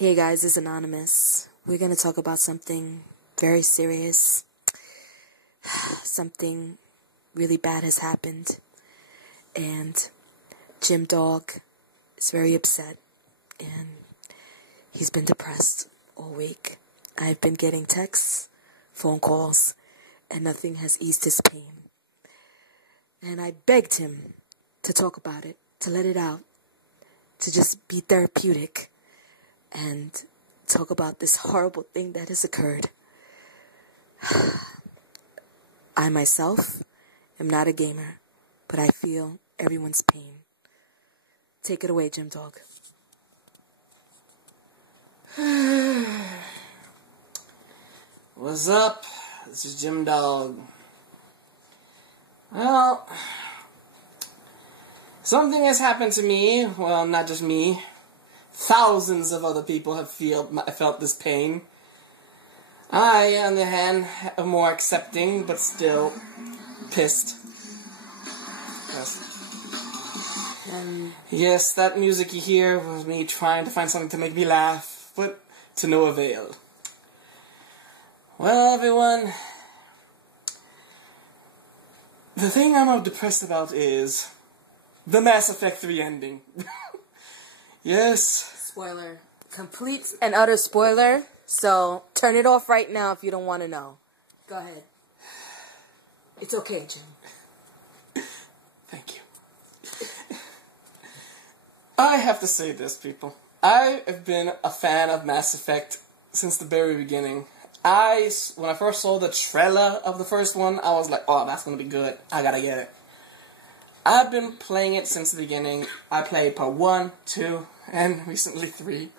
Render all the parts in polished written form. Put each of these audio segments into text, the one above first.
Hey guys, it's Anonymous. We're going to talk about something very serious. Something really bad has happened. And Jim Dog is very upset. And he's been depressed all week. I've been getting texts, phone calls, and nothing has eased his pain. And I begged him to talk about it, to let it out, to just be therapeutic. And talk about this horrible thing that has occurred. I myself am not a gamer, but I feel everyone's pain. Take it away, Jim Dog. What's up? This is Jim Dog. Well, something has happened to me. Well, not just me. Thousands of other people have felt this pain. I, on the other hand, am more accepting, but still pissed. Yes, that music you hear was me trying to find something to make me laugh, but to no avail. Well, everyone, the thing I'm depressed about is the Mass Effect 3 ending. Yes. Spoiler. Complete and utter spoiler. So turn it off right now if you don't want to know. Go ahead. It's okay, Jim. Thank you. I have to say this, people. I have been a fan of Mass Effect since the very beginning. When I first saw the trailer of the first one, I was like, oh, that's going to be good. I gotta get it. I've been playing it since the beginning. I played part 1, 2, and recently 3.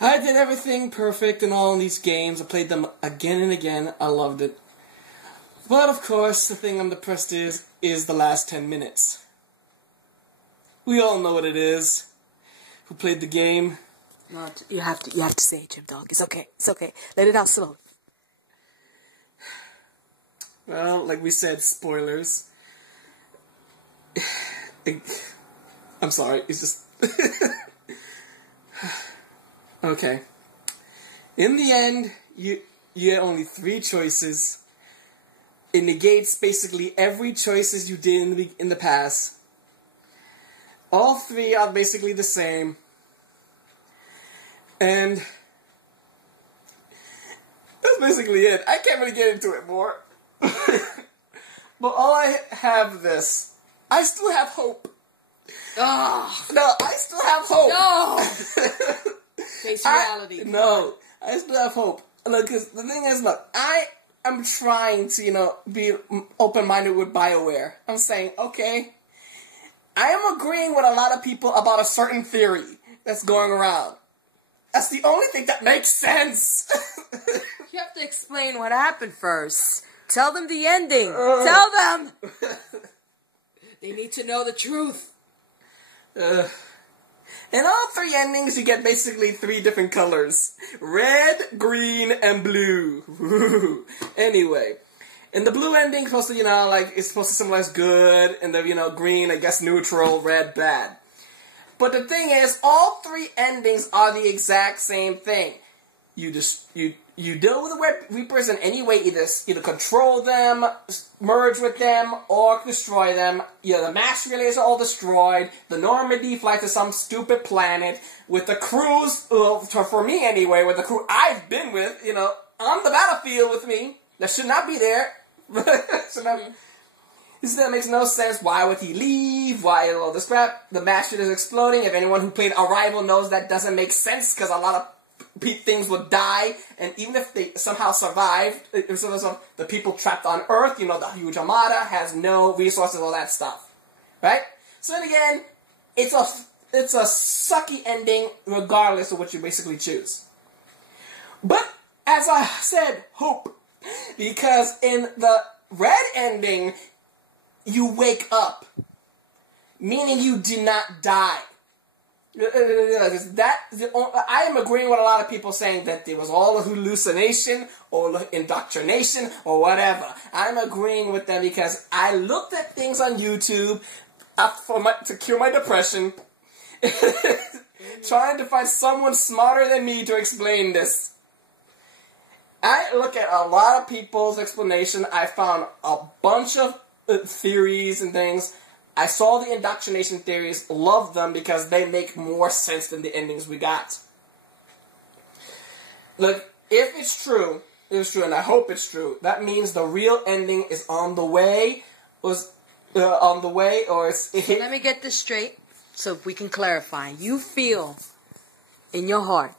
I did everything perfect in all these games. I played them again and again. I loved it. But of course, the thing I'm depressed is the last 10 minutes. We all know what it is. Who played the game? No, you have to say it, Jim Dog. It's okay. It's okay. Let it out slowly. Well, like we said, spoilers. I'm sorry, it's just... Okay. In the end, you had only 3 choices. It negates basically every choices you did in the past. All 3 are basically the same. And that's basically it. I can't really get into it more. But all I have this. I still have hope. Oh. No, I still have hope. No. Face reality. No, I still have hope. Look, cause the thing is, look, I am trying to, be open-minded with BioWare. I'm saying, okay, I am agreeing with a lot of people about a certain theory that's going around. That's the only thing that makes sense. You have to explain what happened first. Tell them the ending. Tell them. They need to know the truth. In all 3 endings, you get basically 3 different colors. Red, green, and blue. Anyway, in the blue ending, it's supposed to, it's supposed to symbolize good, and the, green, I guess, neutral, red, bad. But the thing is, all 3 endings are the exact same thing. You deal with the Red Reapers in any way, either control them, merge with them, or destroy them. The mass relays are all destroyed. The Normandy flies to some stupid planet with the crews, for me anyway, with the crew I've been with, on the battlefield with me. That should not be there. That makes no sense. Why would he leave? Why all this crap? The mass shit is exploding. If anyone who played Arrival knows that doesn't make sense, because a lot of things would die, and even if they somehow survived, the people trapped on Earth, the huge armada has no resources, all that stuff, right? So then again, it's a sucky ending, regardless of what you basically choose. But as I said, hope, because in the red ending, you wake up, meaning you did not die. I am agreeing with a lot of people saying that it was all a hallucination or indoctrination or whatever. I'm agreeing with them because I looked at things on YouTube to cure my depression. trying to find someone smarter than me to explain this. I look at a lot of people's explanation. I found a bunch of theories and things. I saw the indoctrination theories, loved them because they make more sense than the endings we got. Look, if it's true, and I hope it's true, that means the real ending is on the way, or it's... Let me get this straight so we can clarify. You feel in your heart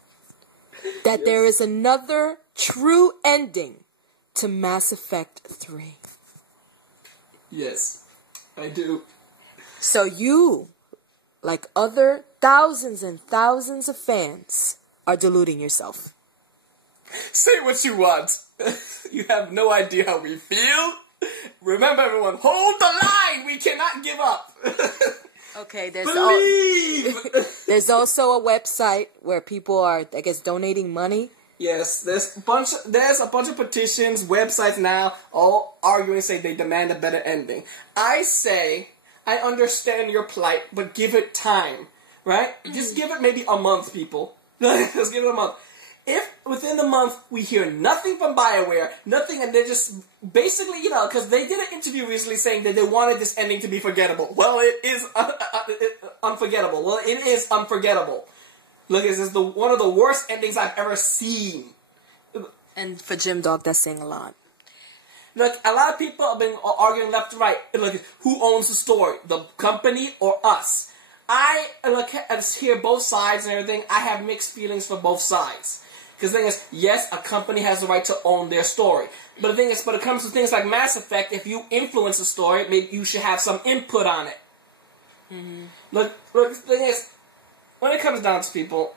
that there is another true ending to Mass Effect 3. Yes, I do. So you, like other thousands and thousands of fans, are deluding yourself. Say what you want. You have no idea how we feel. Remember, everyone, hold the line. We cannot give up. Okay, Believe! There's also a website where people are, I guess, donating money. Yes, there's a bunch of petitions, websites now, all arguing, say they demand a better ending. I say, I understand your plight, but give it time, right? Just give it maybe a month, people. Just give it a month. If within the month we hear nothing from BioWare, nothing, and they're just basically, because they did an interview recently saying that they wanted this ending to be forgettable. Well, it is unforgettable. Well, it is unforgettable. Look, this is one of the worst endings I've ever seen. And for Jim Dog, that's saying a lot. Look, a lot of people have been arguing left to right. Look, who owns the story? The company or us? I hear both sides and everything. I have mixed feelings for both sides. Because the thing is, yes, a company has the right to own their story. But the thing is, when it comes to things like Mass Effect, if you influence the story, maybe you should have some input on it. Mm-hmm. Look, the thing is, when it comes down to people,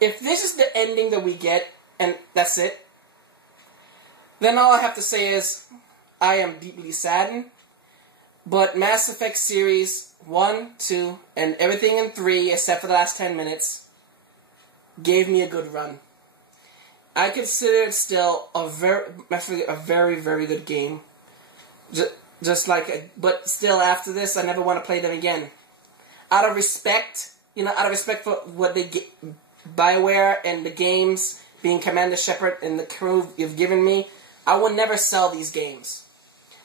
if this is the ending that we get, and that's it, then all I have to say is, I am deeply saddened. But Mass Effect Series 1, 2, and everything in 3, except for the last 10 minutes, gave me a good run. I consider it still a very, very good game. But still after this, I never want to play them again. Out of respect for what they get, BioWare and the games, being Commander Shepard and the crew you've given me, I will never sell these games.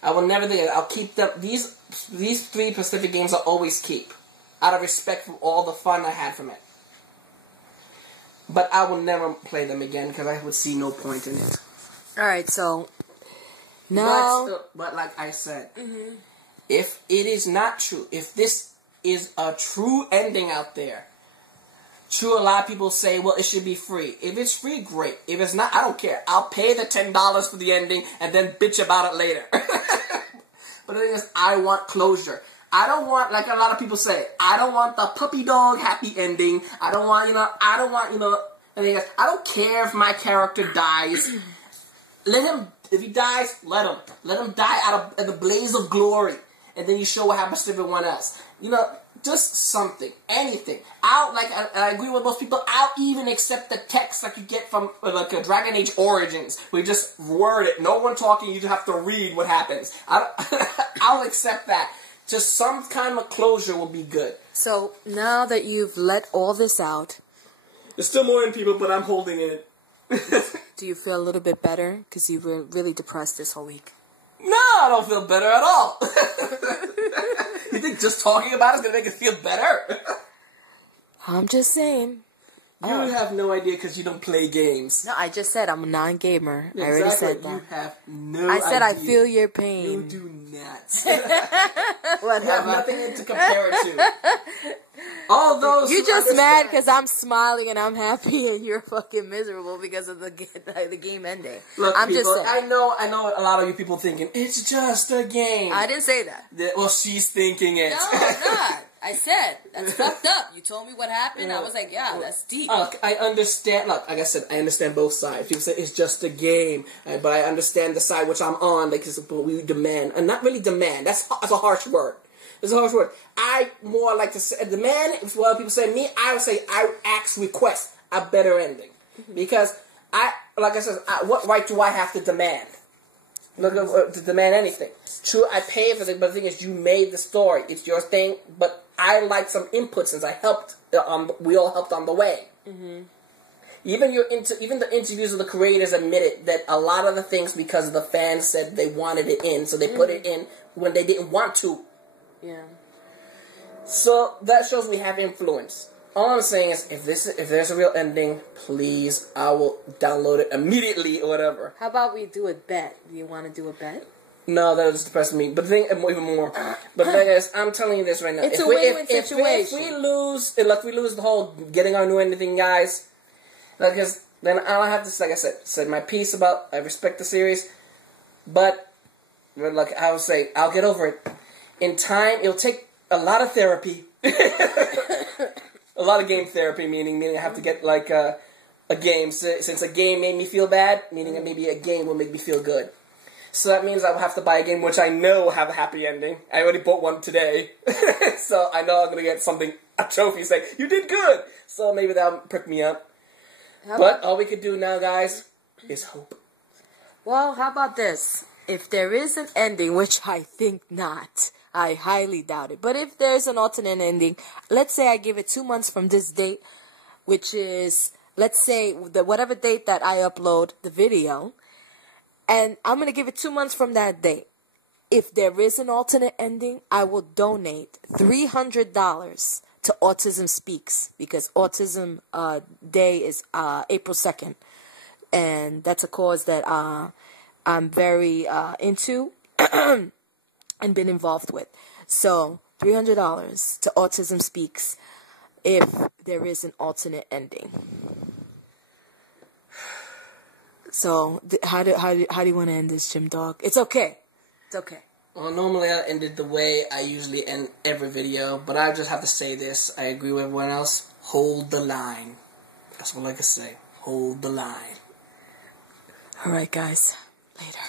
I will never do it. I'll keep them. These 3 Pacific games I'll always keep, out of respect for all the fun I had from it. But I will never play them again because I would see no point in it. Alright, so now... But like I said, if it is not true, if this is a true ending out there, true, a lot of people say, well, it should be free. If it's free, great. If it's not, I don't care. I'll pay the $10 for the ending and then bitch about it later. But the thing is, I want closure. I don't want, like a lot of people say, I don't want the puppy dog happy ending. I don't want, I don't care if my character dies. Let him, if he dies, let him. Let him die out of the blaze of glory. And then you show what happens to everyone else. Just something, anything. I agree with most people, I'll even accept the text like you get from a Dragon Age Origins. We just word it, no one talking, you just have to read what happens. I'll accept that. Just some kind of closure will be good. So, now that you've let all this out... There's still more in people, but I'm holding it. Do you feel a little bit better? Because you were really depressed this whole week. No, I don't feel better at all. You think just talking about it's going to make us feel better? I'm just saying. You have no idea because you don't play games. No, I just said I'm a non-gamer. Exactly. I already said that. You have no idea. I said I feel your pain. You do not. You have nothing to compare it to. All those You're just mad because I'm smiling and I'm happy and you're fucking miserable because of the game ending. Look, I'm people, just saying. I know a lot of you people thinking, it's just a game. I didn't say that. Well, she's thinking it. No, I'm not. I said, that's fucked up. You told me what happened. I was like, yeah, that's deep. Look, I understand. Look, like I said, I understand both sides. People say it's just a game, but I understand the side which I'm on. Like, we demand, and not really demand. That's a harsh word. It's a harsh word. I more like to say demand. Well, people say me. I would say I request a better ending because like I said, what right do I have to demand? Look, to demand anything. True, I pay for it, but the thing is, you made the story. It's your thing, but I liked some input since I helped. We all helped on the way. Mm-hmm. Even the interviews of the creators admitted that a lot of the things, because the fans said they wanted it in, so they put it in when they didn't want to. Yeah. So that shows we have influence. All I'm saying is, if there's a real ending, please, I will download it immediately or whatever. How about we do a bet? Do you want to do a bet? No, that was depressing me. But the thing, even more. But the thing is, I'm telling you this right now. It's a win-win situation. If we lose, the whole getting our new ending, guys, because then I'll have to, like I said my piece about I respect the series, but like I would say, I'll get over it. In time, it'll take a lot of therapy. A lot of game therapy, meaning I have to get like a game. Since a game made me feel bad, meaning maybe a game will make me feel good. So that means I will have to buy a game which I know will have a happy ending. I already bought one today. So I know I'm going to get something, a trophy saying, you did good! So maybe that'll prick me up. But all we could do now, guys, is hope. Well, how about this? If there is an ending, which I think not, I highly doubt it. But if there's an alternate ending, let's say I give it 2 months from this date, which is, let's say, whatever date that I upload the video, and I'm going to give it 2 months from that date. If there is an alternate ending, I will donate $300 to Autism Speaks, because Autism Day is April 2nd. And that's a cause that I'm very into and been involved with. So, $300 to Autism Speaks if there is an alternate ending. So, how do you want to end this, Jim Dog? It's okay. It's okay. Well, normally I end it the way I usually end every video, but I just have to say this. I agree with everyone else. Hold the line. That's what I can say. Hold the line. Alright, guys. Later.